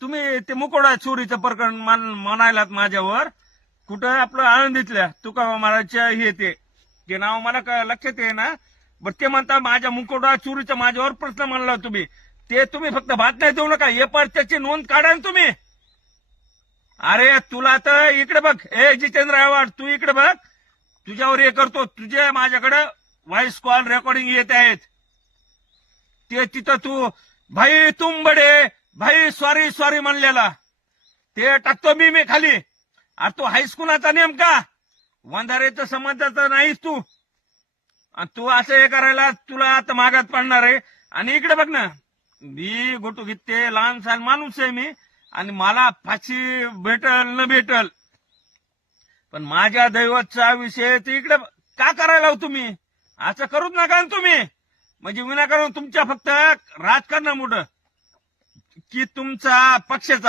तुम्ही ते मुकोडा चोरीचं प्रकरण मान- म्हणायलात माझ्यावर. कुठं? आपलं आनंदीतल्या तुका महाराजच्या हे ते. जे नाव मला लक्षात ये ना बरं ते म्हणता माझ्या मुकोडा चोरीचा माझ्यावर प्रश्न मानला तुम्ही. ते तुम्ही फक्त बातम्या देऊ नका. हे पर त्याची नोंद काढा ना तुम्ही. अरे तुला तर इकडे बघ. ए जितेंद्र आव्हाड तू इकडे बघ. तुझ्यावर हे करतो. तुझे माझ्याकडे व्हॉइस कॉल रेकॉर्डिंग येत आहेत. ते तिथं तू भाई तुम बडे भाई सॉरी सॉरी म्हणलेला. ते टाकतो मी मी खाली. अरे तू हायस्कूलाचा नेमका. वंधारेचं समाजाचा नाहीस तू. आणि तू असं हे करायला तुला आता मागात पडणार आहे. आणि इकडे बघ ना. मी गोटू घेते लहान सहान माणूस आहे मी. आणि मला फाशी भेटल न भेटल. पण माझ्या दैवतचा विषय ते इकडे का करायला तुम्ही? असं करूच नका ना तुम्ही. म्हणजे विनाकारण तुमच्या फक्त राजकारणामुळं. की तुमचा पक्षाचा